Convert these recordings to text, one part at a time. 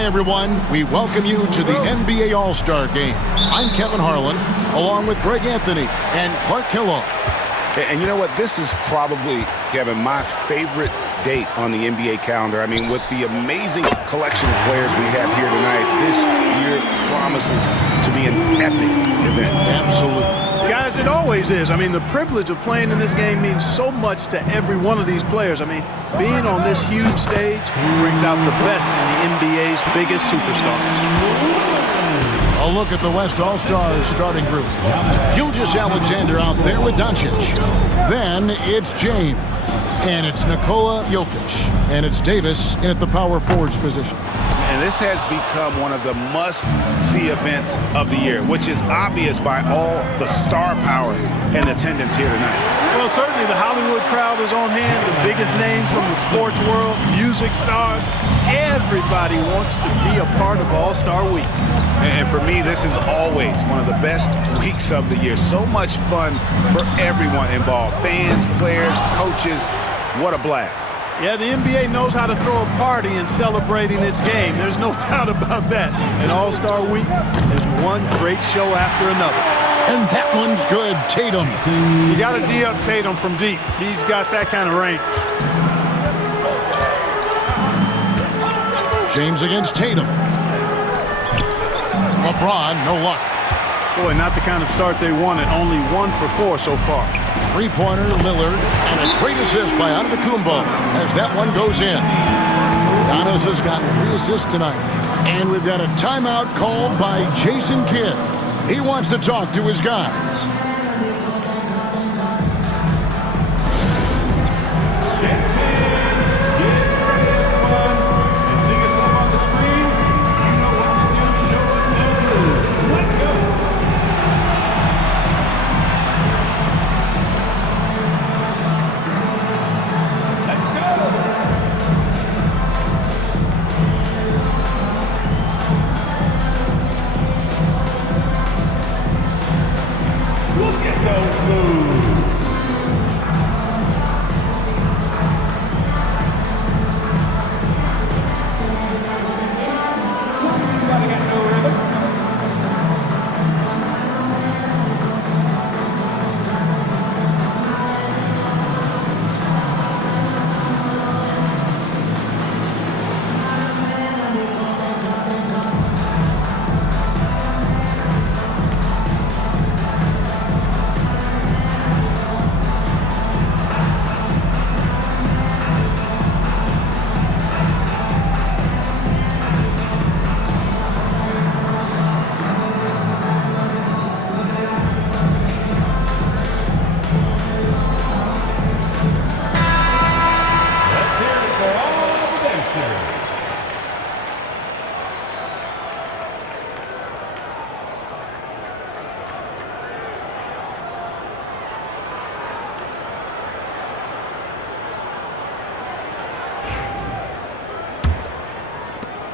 Hi, everyone. We welcome you to the NBA All-Star Game. I'm Kevin Harlan, along with Greg Anthony and Clark Kellogg. And you know what? This is probably, Kevin, my favorite date on the NBA calendar. I mean, with the amazing collection of players we have here tonight, this year promises to be an epic event. Absolutely. Guys, it always is. I mean, the privilege of playing in this game means so much to every one of these players. I mean, being on this huge stage brings out the best in the NBA's biggest superstars. A look at the West All-Stars starting group. Gilgeous Alexander out there with Doncic. Then it's James. And it's Nikola Jokic. And it's Davis in at the power forwards position. And this has become one of the must-see events of the year, which is obvious by all the star power and attendance here tonight. Well, certainly the Hollywood crowd is on hand, the biggest names from the sports world, music stars. Everybody wants to be a part of All-Star Week. And for me, this is always one of the best weeks of the year. So much fun for everyone involved. Fans, players, coaches. What a blast. Yeah, the NBA knows how to throw a party in celebrating its game. There's no doubt about that. And All-Star Week is one great show after another. And that one's good. Tatum. You got to D-up Tatum from deep. He's got that kind of range. James against Tatum. LeBron, no luck. Boy, not the kind of start they wanted. Only 1 for 4 so far. Three-pointer, Lillard, and a great assist by Antetokounmpo as that one goes in. Giannis has got 3 assists tonight. And we've got a timeout called by Jason Kidd. He wants to talk to his guys.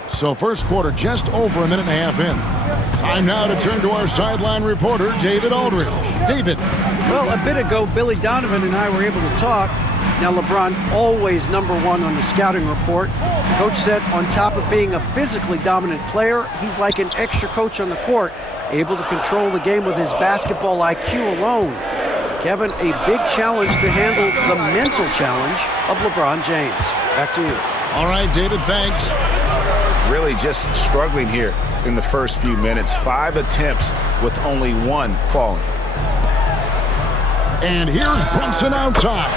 So first quarter just over a minute and a half in. Time now to turn to our sideline reporter, David Aldridge. David. Well, a bit ago, Billy Donovan and I were able to talk. Now, LeBron always #1 on the scouting report. Coach said on top of being a physically dominant player, he's like an extra coach on the court, able to control the game with his basketball IQ alone. Kevin, a big challenge to handle the mental challenge of LeBron James. Back to you. All right, David, thanks. Really just struggling here in the first few minutes. 5 attempts with only 1 falling. And here's Brunson outside.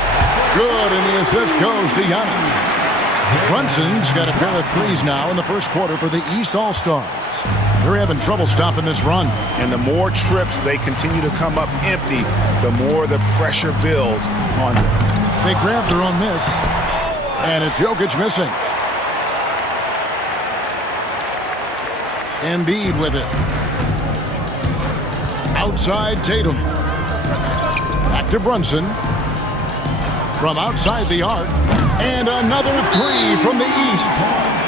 Good, and the assist goes to Giannis. Brunson's got a pair of threes now in the first quarter for the East All-Stars. They're having trouble stopping this run. And the more trips they continue to come up empty, the more the pressure builds on them. They grab their own miss, and it's Jokic missing. Embiid with it. Outside Tatum. Back to Brunson. From outside the arc. And another 3 from the East.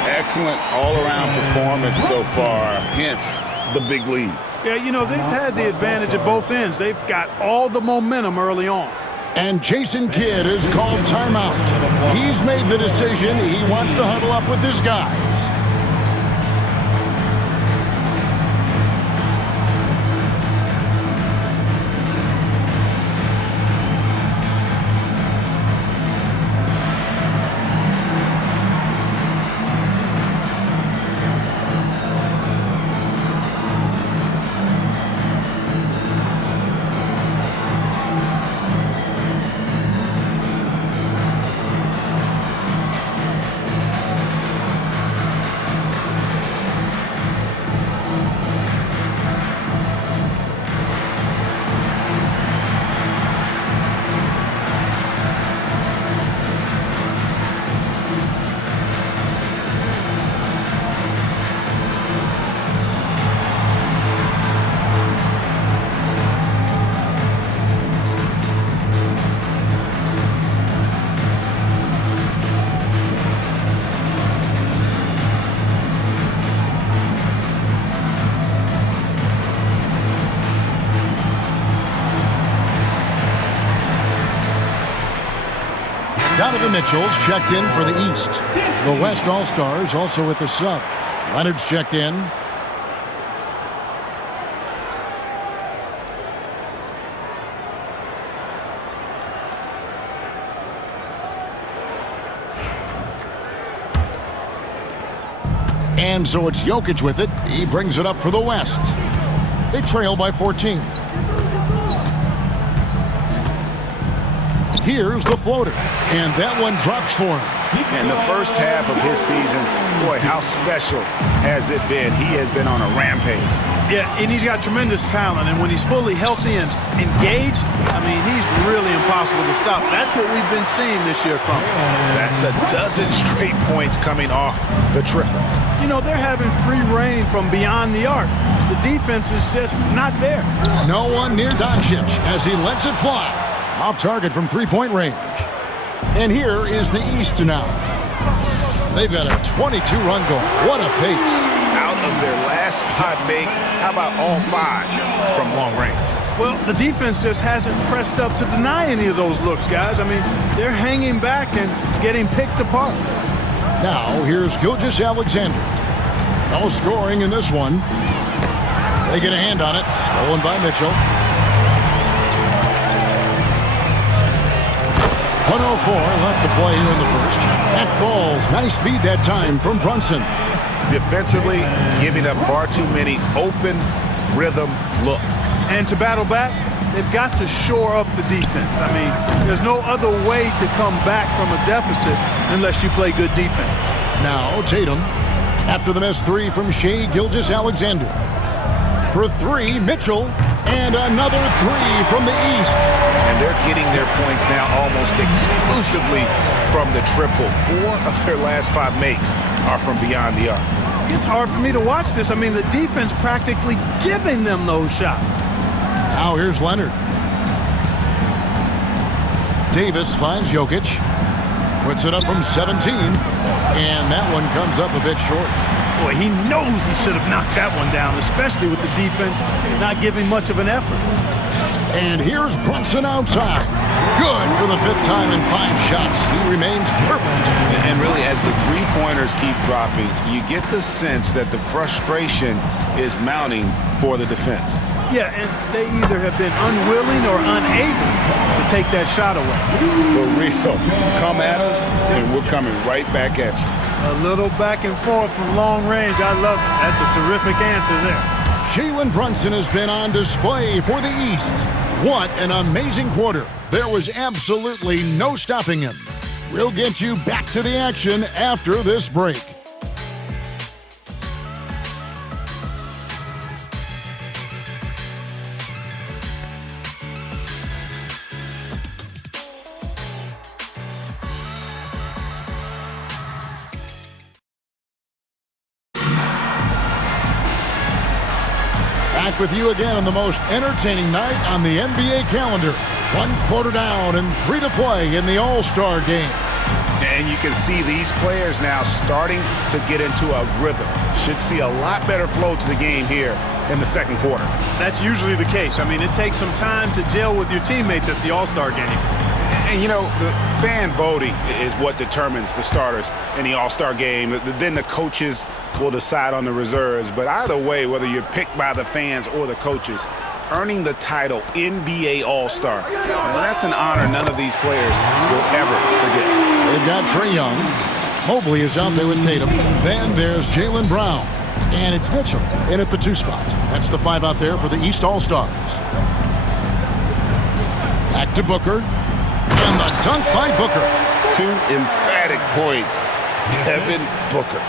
Excellent all-around performance so far, hence the big lead. Yeah, you know, they've had the advantage at both ends. They've got all the momentum early on. And Jason Kidd has called timeout. He's made the decision. He wants to huddle up with his guys. Donovan Mitchell's checked in for the East. The West All-Stars also with the sub. Leonard's checked in. And so it's Jokic with it. He brings it up for the West. They trail by 14. Here's the floater. And that one drops for him. And the first half of his season, boy, how special has it been? He has been on a rampage. Yeah, and he's got tremendous talent. And when he's fully healthy and engaged, I mean, he's really impossible to stop. That's what we've been seeing this year from him. That's a dozen straight points coming off the triple. You know, they're having free reign from beyond the arc. The defense is just not there. No one near Doncic as he lets it fly. Off target from three-point range. And here is the East now. They've got a 22-run goal. What a pace. Out of their last 5 makes, how about all 5 from long range? Well, the defense just hasn't pressed up to deny any of those looks, guys. I mean, they're hanging back and getting picked apart. Now, here's Gilgeous-Alexander. No scoring in this one. They get a hand on it. Stolen by Mitchell. 104 left to play here in the first. That falls. Nice speed that time from Brunson. Defensively, giving up far too many open rhythm looks. And to battle back, they've got to shore up the defense. I mean, there's no other way to come back from a deficit unless you play good defense. Now Tatum, after the missed 3 from Shai Gilgeous-Alexander. For 3, Mitchell, and another 3 from the East. And they're getting their points now almost exclusively from the triple. 4 of their last 5 makes are from beyond the arc. It's hard for me to watch this. I mean, the defense practically giving them those shots. Now here's Leonard. Davis finds Jokic. Puts it up from 17. And that one comes up a bit short. Boy, he knows he should have knocked that one down, especially with the defense not giving much of an effort. And here's Brunson outside. Good for the 5th time in 5 shots. He remains perfect. And really, as the three-pointers keep dropping, you get the sense that the frustration is mounting for the defense. Yeah, and they either have been unwilling or unable to take that shot away. For real, come at us, and we're coming right back at you. A little back and forth from long range. I love it. That's a terrific answer there. Jalen Brunson has been on display for the East. What an amazing quarter. There was absolutely no stopping him. We'll get you back to the action after this break. Back with you again on the most entertaining night on the NBA calendar. 1 quarter down and 3 to play in the All-Star game. And you can see these players now starting to get into a rhythm. Should see a lot better flow to the game here in the second quarter. That's usually the case. I mean, it takes some time to gel with your teammates at the All-Star game. And, you know, the fan voting is what determines the starters in the All-Star game. Then the coaches will decide on the reserves. But either way, whether you're picked by the fans or the coaches, earning the title NBA All-Star, that's an honor none of these players will ever forget. They've got Trae Young. Mobley is out there with Tatum. Then there's Jaylen Brown. And it's Mitchell in at the 2 spot. That's the 5 out there for the East All-Stars. Back to Booker. And the dunk by Booker. 2 emphatic points. Devin Booker.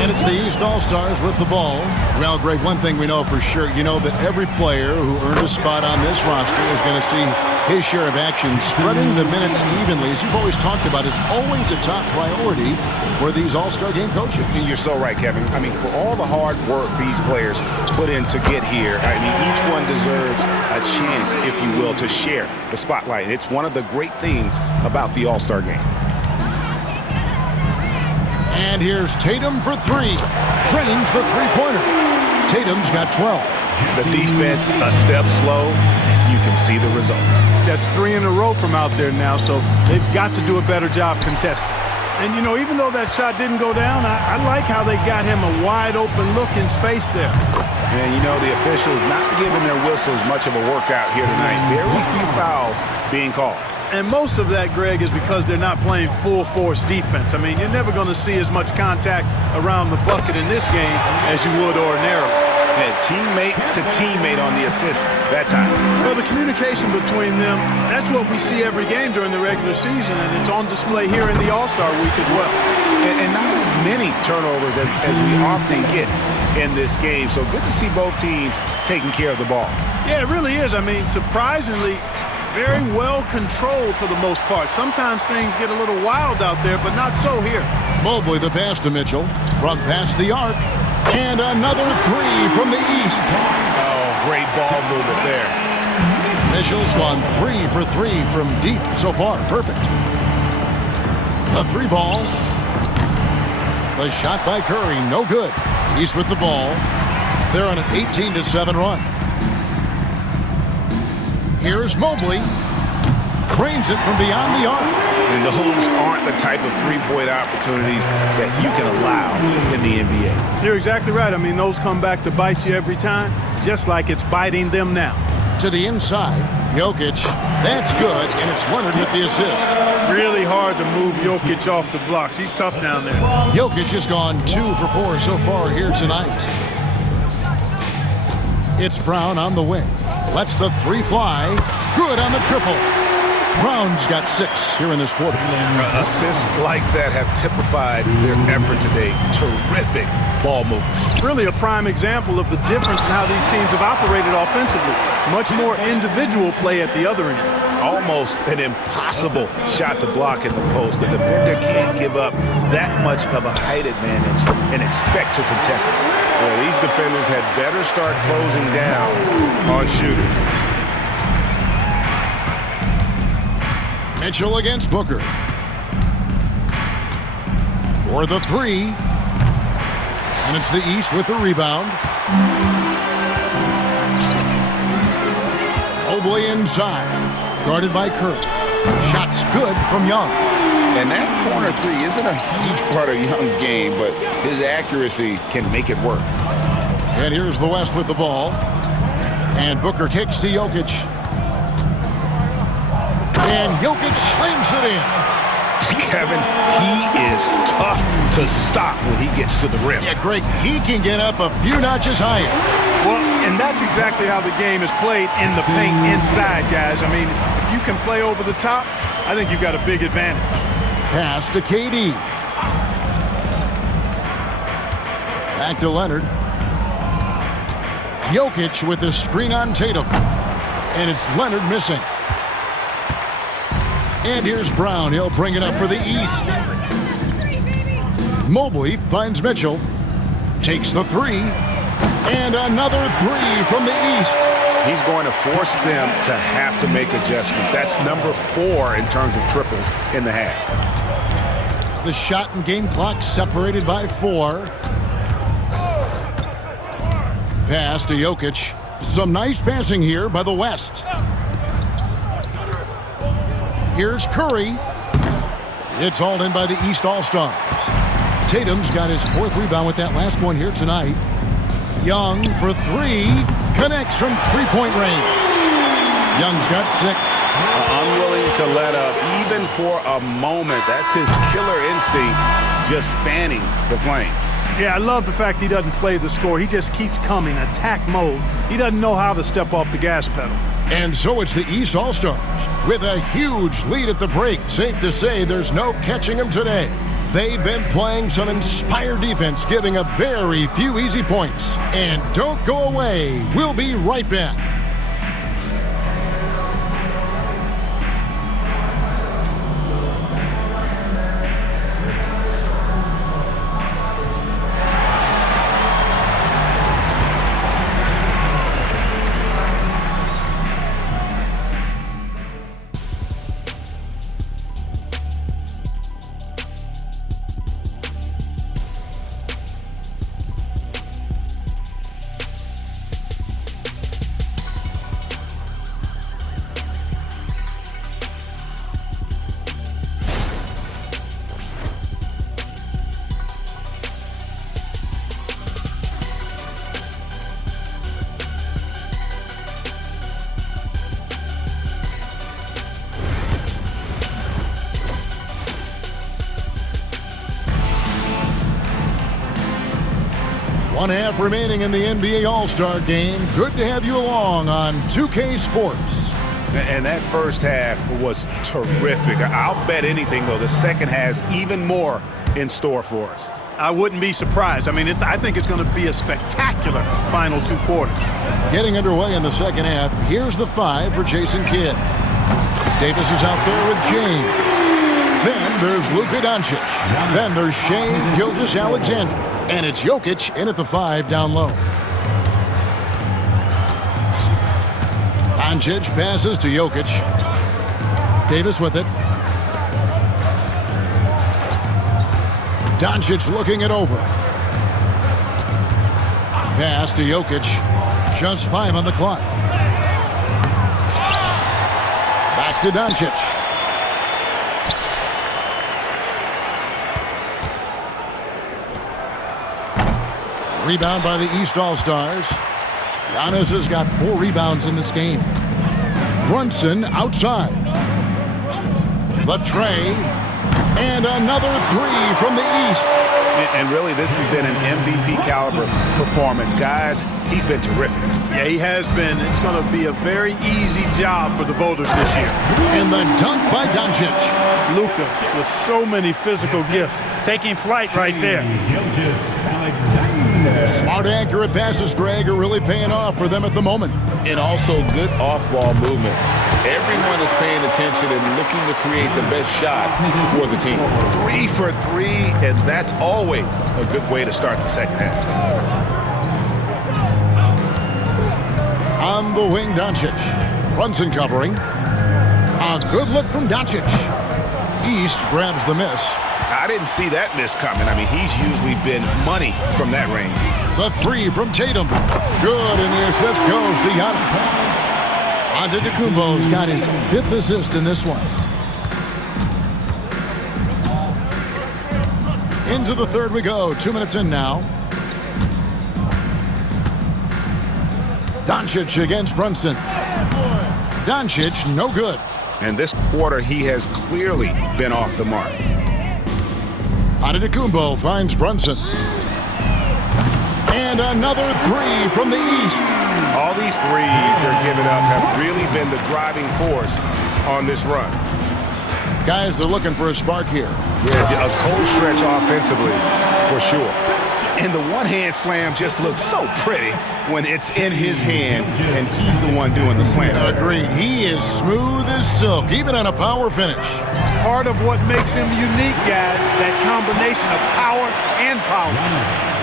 And it's the East All-Stars with the ball. Well, Greg, one thing we know for sure, you know that every player who earned a spot on this roster is going to see his share of action. Spreading the minutes evenly, as you've always talked about, is always a top priority for these All-Star game coaches. And you're so right, Kevin. I mean, for all the hard work these players put in to get here, I mean, each one deserves a chance, if you will, to share the spotlight. It's one of the great things about the All-Star game. And here's Tatum for 3. Drains the three-pointer. Tatum's got 12. The defense a step slow, and you can see the results. That's 3 in a row from out there now, so they've got to do a better job contesting. And, you know, even though that shot didn't go down, I like how they got him a wide-open look in space there. And, you know, the officials not giving their whistles much of a workout here tonight. Very few fouls being called. And most of that, Greg, is because they're not playing full-force defense. I mean, you're never going to see as much contact around the bucket in this game as you would ordinarily. And teammate to teammate on the assist that time. Well, the communication between them, that's what we see every game during the regular season, and it's on display here in the All-Star week as well. And not as many turnovers as we often get in this game. So good to see both teams taking care of the ball. Yeah, it really is. I mean, surprisingly, very well controlled for the most part. Sometimes things get a little wild out there, but not so here. Mobley the pass to Mitchell from past the arc. And another 3 from the east. Oh, great ball movement there. Mitchell's gone 3 for 3 from deep so far. Perfect. A 3-ball. The shot by Curry, no good. East with the ball. They're on an 18-7 run. Here's Mobley. Cranes it from beyond the arc. And those aren't the type of three-point opportunities that you can allow in the NBA. You're exactly right. I mean, those come back to bite you every time, just like it's biting them now. To the inside, Jokic. That's good, and it's Leonard with the assist. Really hard to move Jokic off the blocks. He's tough down there. Jokic has gone 2 for 4 so far here tonight. It's Brown on the wing. Lets the 3 fly. Good on the triple. Brown's got 6 here in this quarter. Assists like that have typified their effort today. Terrific ball movement. Really a prime example of the difference in how these teams have operated offensively. Much more individual play at the other end. Almost an impossible shot to block in the post. The defender can't give up that much of a height advantage and expect to contest it. Well, these defenders had better start closing down on shooting. Mitchell against Booker. For the 3. And it's the East with the rebound. Mobley inside. Guarded by Curry. Shot's good from Young. And that corner 3 isn't a huge part of Young's game, but his accuracy can make it work. And here's the West with the ball. And Booker kicks to Jokic. And Jokic slams it in. Kevin, he is tough to stop when he gets to the rim. Yeah, Greg, he can get up a few notches higher. Well, and that's exactly how the game is played in the paint inside, guys. I mean, if you can play over the top, I think you've got a big advantage. Pass to KD. Back to Leonard. Jokic with the screen on Tatum. And it's Leonard missing. And here's Brown. He'll bring it up for the East. Mobley finds Mitchell. Takes the 3. And another 3 from the East. He's going to force them to have to make adjustments. That's number 4 in terms of triples in the half. The shot and game clock separated by 4. Pass to Jokic. Some nice passing here by the West. Here's Curry. It's hauled in by the East All-Stars. Tatum's got his 4th rebound with that last one here tonight. Young for 3. Connects from three-point range. Young's got 6. Unwilling to let up even for a moment. That's his killer instinct, just fanning the flame. Yeah, I love the fact he doesn't play the score. He just keeps coming, attack mode. He doesn't know how to step off the gas pedal. And so it's the East All-Stars with a huge lead at the break. Safe to say there's no catching them today. They've been playing some inspired defense, giving up very few easy points. And don't go away. We'll be right back. 1 half remaining in the NBA All-Star Game. Good to have you along on 2K Sports. And that first half was terrific. I'll bet anything, though, the second has even more in store for us. I wouldn't be surprised. I mean, I think it's going to be a spectacular final 2 quarters. Getting underway in the second half, here's the 5 for Jason Kidd. Davis is out there with James. Then there's Luka Doncic. Then there's Shai Gilgeous-Alexander. And it's Jokic in at the 5 down low. Doncic passes to Jokic. Davis with it. Doncic looking it over. Pass to Jokic. Just 5 on the clock. Back to Doncic. Rebound by the East All-Stars. Giannis has got 4 rebounds in this game. Brunson outside. The tray. And another 3 from the East. And really, this has been an MVP caliber performance. Guys, he's been terrific. Yeah, he has been. It's going to be a very easy job for the voters this year. And the dunk by Doncic. Luka with so many physical gifts. Taking flight right there. Smart, accurate passes, Greg, are really paying off for them at the moment. And also good off-ball movement. Everyone is paying attention and looking to create the best shot for the team. 3 for 3, and that's always a good way to start the second half. On the wing, Doncic. Brunson covering. A good look from Doncic. East grabs the miss. I didn't see that miss coming. I mean, he's usually been money from that range. The 3 from Tatum. Good, and the assist goes to Giannis. Antetokounmpo's got his 5th assist in this one. Into the third we go. 2 minutes in now. Doncic against Brunson. Doncic, no good. And this quarter, he has clearly been off the mark. Antetokounmpo finds Brunson. And another 3 from the East. All these threes they're giving up have really been the driving force on this run. Guys are looking for a spark here. Yeah, a cold stretch offensively, for sure. And the one-hand slam just looks so pretty when it's in his hand and he's the one doing the slam. Agreed. He is smooth as silk, even on a power finish. Part of what makes him unique, guys, that combination of power and power.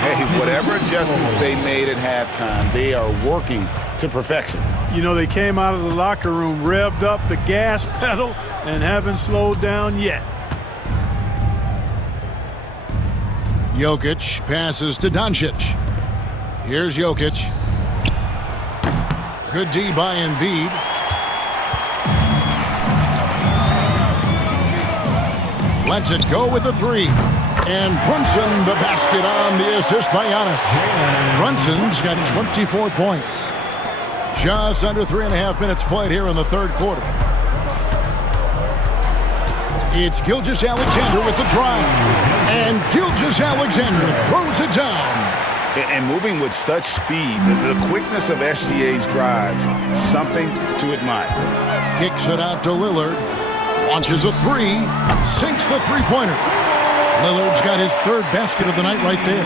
Hey, whatever adjustments they made at halftime, they are working to perfection. You know, they came out of the locker room, revved up the gas pedal, and haven't slowed down yet. Jokic passes to Doncic. Here's Jokic. Good D by Embiid. Lets it go with the 3. And Brunson, the basket on the assist by Giannis. Brunson's got 24 points. Just under 3.5 minutes played here in the third quarter. It's Gilgeous-Alexander with the drive. And Gilgeous-Alexander throws it down. And moving with such speed, the quickness of SGA's drives, something to admire. Kicks it out to Lillard. Launches a 3. Sinks the three-pointer. Lillard's got his 3rd basket of the night right there.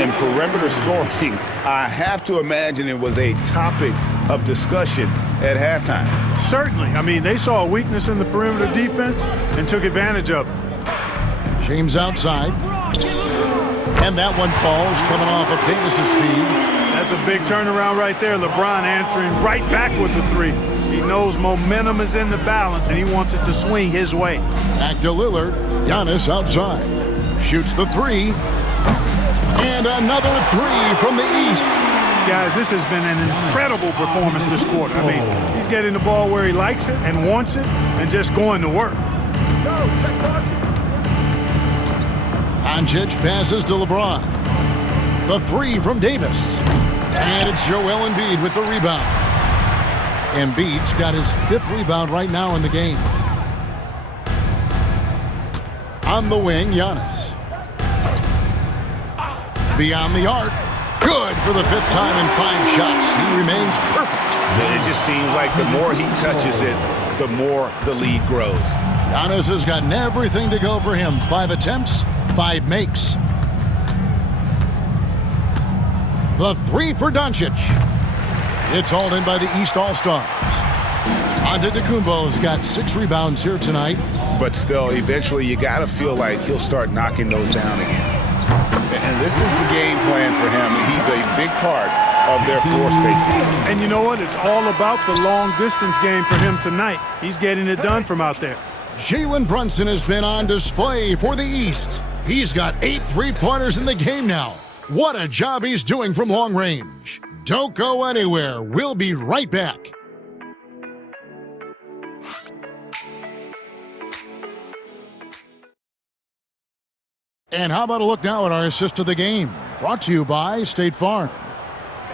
And perimeter scoring, I have to imagine it was a topic of discussion at halftime. Certainly. I mean, they saw a weakness in the perimeter defense and took advantage of it. James outside. And that one falls, coming off of Davis's feed. That's a big turnaround right there. LeBron answering right back with the 3. He knows momentum is in the balance, and he wants it to swing his way. Back to Lillard. Giannis outside. Shoots the 3. And another 3 from the East. Guys, this has been an incredible performance this quarter. I mean, he's getting the ball where he likes it and wants it and just going to work. Doncic passes to LeBron. The 3 from Davis. And it's Joel Embiid with the rebound. Embiid's got his 5th rebound right now in the game. On the wing, Giannis. Beyond the arc. Good for the 5th time in 5 shots. He remains perfect. It just seems like the more he touches it, the more the lead grows. Giannis has gotten everything to go for him. 5 attempts, 5 makes. The 3 for Doncic. It's hauled in by the East All-Stars. Antetokounmpo's got 6 rebounds here tonight. But still, eventually you got to feel like he'll start knocking those down again. And this is the game plan for him. He's a big part of their floor spacing. And you know what? It's all about the long-distance game for him tonight. He's getting it done from out there. Jalen Brunson has been on display for the East. He's got 8 3-pointers in the game now. What a job he's doing from long range. Don't go anywhere. We'll be right back. And how about a look now at our assist of the game? Brought to you by State Farm.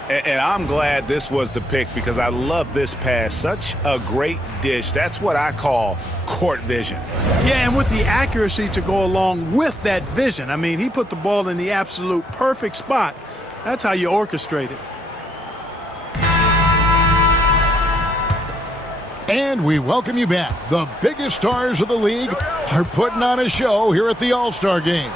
And I'm glad this was the pick because I love this pass. Such a great dish. That's what I call court vision. Yeah, and with the accuracy to go along with that vision. I mean, he put the ball in the absolute perfect spot. That's how you orchestrate it. And we welcome you back. The biggest stars of the league are putting on a show here at the All-Star Game.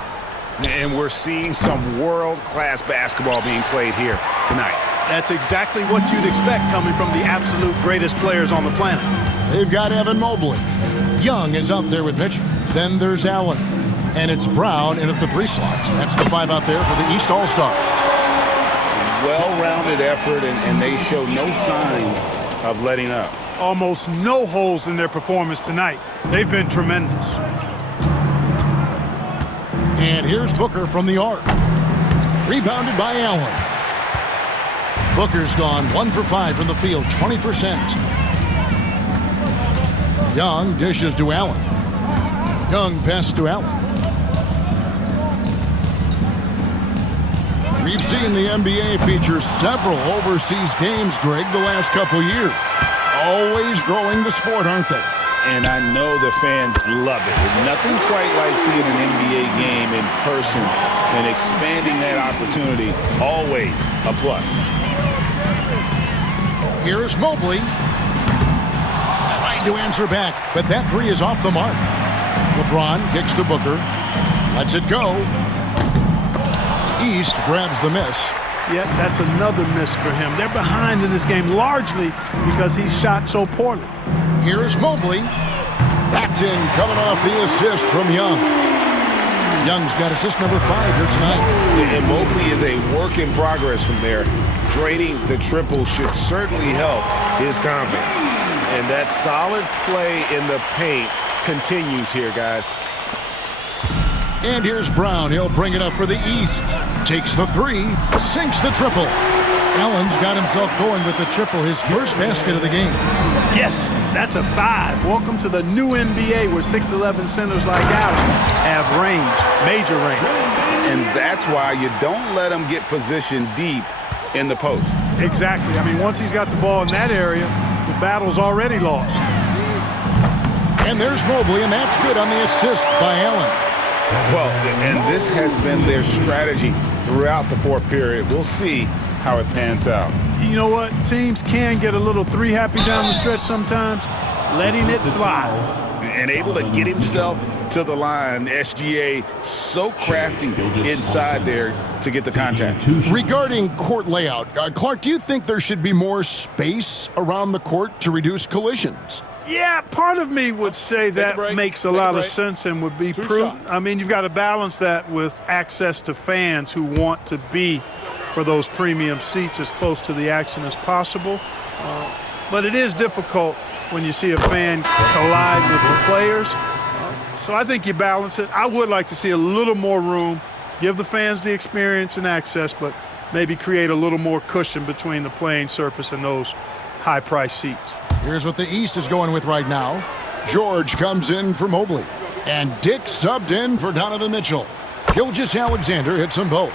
And we're seeing some world-class basketball being played here tonight. That's exactly what you'd expect coming from the absolute greatest players on the planet. They've got Evan Mobley. Young is out there with Mitchell. Then there's Allen. And it's Brown in at the 3 slot. That's the 5 out there for the East All-Stars. Well-rounded effort, and they show no signs of letting up. Almost no holes in their performance tonight. They've been tremendous. And here's Booker from the arc. Rebounded by Allen. Booker's gone 1 for 5 from the field, 20%. Young dishes to Allen. Young passes to Allen. We've seen the NBA feature several overseas games, Greg, the last couple years. Always growing the sport, aren't they? And I know the fans love it. There's nothing quite like seeing an NBA game in person and expanding that opportunity. Always a plus. Here's Mobley. Trying to answer back, but that 3 is off the mark. LeBron kicks to Booker. Lets it go. East grabs the miss. Yeah, that's another miss for him. They're behind in this game largely because he shot so poorly. Here's Mobley. That's in, coming off the assist from Young. Young's got assist number 5 here tonight. And Mobley is a work in progress from there. Draining the triple should certainly help his confidence. And that solid play in the paint continues here, guys. And here's Brown. He'll bring it up for the East. Takes the 3, sinks the triple. Allen's got himself going with the triple, his first basket of the game. Yes, that's a 5. Welcome to the new NBA where 6'11 centers like Allen have range, major range. And that's why you don't let him get positioned deep in the post. Exactly. I mean, once he's got the ball in that area, the battle's already lost. And there's Mobley, and that's good on the assist by Allen. Well, and this has been their strategy throughout the 4th period. We'll see how it pans out. You know what? Teams can get a little 3 happy down the stretch sometimes, letting it fly. And able to get himself to the line. SGA so crafty inside there to get the contact. Regarding court layout, Clark, do you think there should be more space around the court to reduce collisions? Yeah, part of me would say that makes a lot of sense and would be prudent. I mean, you've got to balance that with access to fans who want to be for those premium seats as close to the action as possible. But it is difficult when you see a fan collide with the players. So I think you balance it. I would like to see a little more room, give the fans the experience and access, but maybe create a little more cushion between the playing surface and those high-priced seats. Here's what the East is going with right now. George comes in for Mobley. And Dick subbed in for Donovan Mitchell. Gilgeous-Alexander hits them both.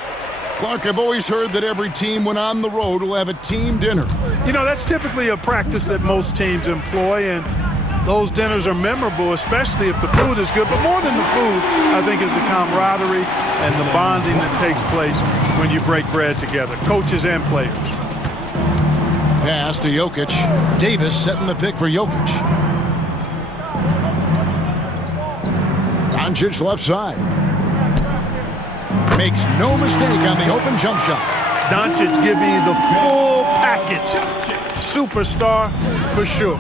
Clark, I've always heard that every team when on the road will have a team dinner. You know, that's typically a practice that most teams employ, and Those dinners are memorable, especially if the food is good. But more than the food, I think, is the camaraderie and the bonding that takes place when you break bread together, coaches and players. Pass to Jokic. Davis setting the pick for Jokic. Doncic left side. Makes no mistake on the open jump shot. Doncic giving you the full package. Superstar for sure.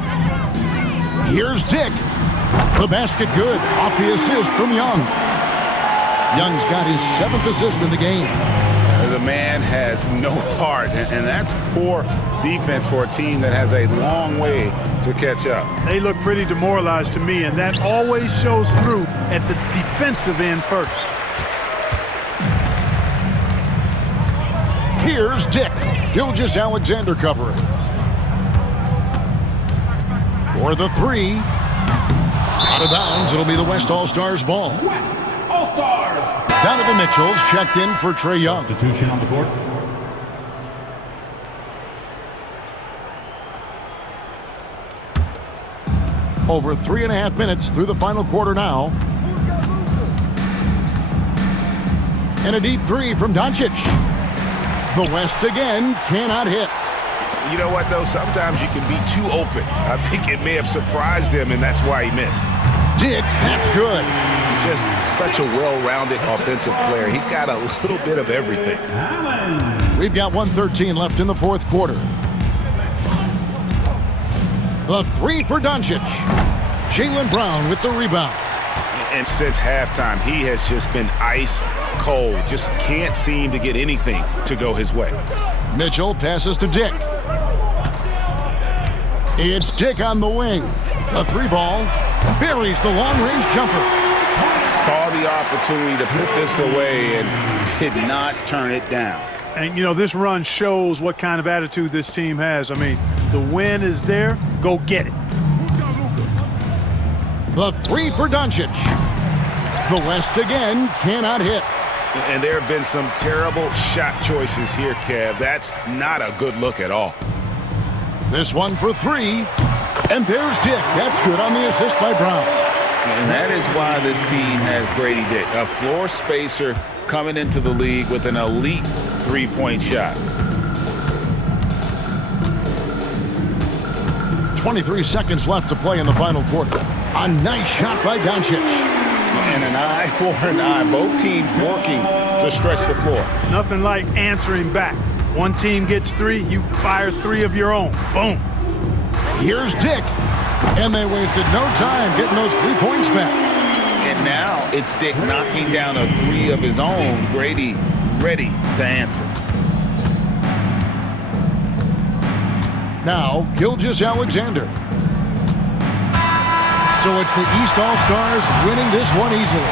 Here's Dick. The basket good off the assist from Young. Young's got his 7th assist in the game. The man has no heart, and that's poor defense for a team that has a long way to catch up. They look pretty demoralized to me, and that always shows through at the defensive end first. Here's Dick. Gilgeous-Alexander covering. For the 3. Out of bounds, it'll be the West All-Stars ball. All-Stars. Donovan Mitchell's checked in for Trae Young. Substitution on the court. Over 3.5 minutes through the final quarter now. And a deep 3 from Doncic. The West again cannot hit. You know what, though? Sometimes you can be too open. I think it may have surprised him, and that's why he missed. Dick, that's good. He's just such a well-rounded offensive player. He's got a little bit of everything. We've got 1:13 left in the fourth quarter. The 3 for Doncic. Jaylen Brown with the rebound. And since halftime, he has just been ice cold. Just can't seem to get anything to go his way. Mitchell passes to Dick. It's Dick on the wing. The 3 ball buries the long-range jumper. Saw the opportunity to put this away and did not turn it down. And, you know, this run shows what kind of attitude this team has. I mean, the win is there. Go get it. The 3 for Doncic. The West again cannot hit. And there have been some terrible shot choices here, Kev. That's not a good look at all. This one for 3. And there's Dick. That's good on the assist by Brown. And that is why this team has Grady Dick, a floor spacer coming into the league with an elite three-point shot. 23 seconds left to play in the final quarter. A nice shot by Doncic. And an eye for an eye. Both teams working to stretch the floor. Nothing like answering back. One team gets 3, you fire 3 of your own. Boom. Here's Dick. And they wasted no time getting those 3 points back. And now it's Dick knocking down a 3 of his own. Grady ready to answer. Now, Gilgeous-Alexander. So it's the East All-Stars winning this one easily.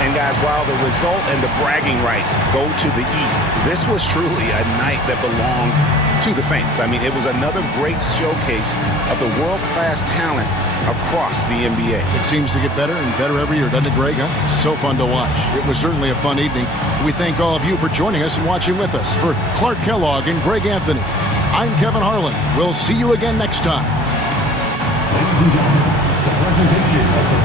And guys, while the result and the bragging rights go to the East, this was truly a night that belonged to the fans. I mean, it was another great showcase of the world-class talent across the NBA. It seems to get better and better every year, doesn't it, Greg? Huh? So fun to watch. It was certainly a fun evening. We thank all of you for joining us and watching with us. For Clark Kellogg and Greg Anthony, I'm Kevin Harlan. We'll see you again next time. Ladies and gentlemen, the presentation of the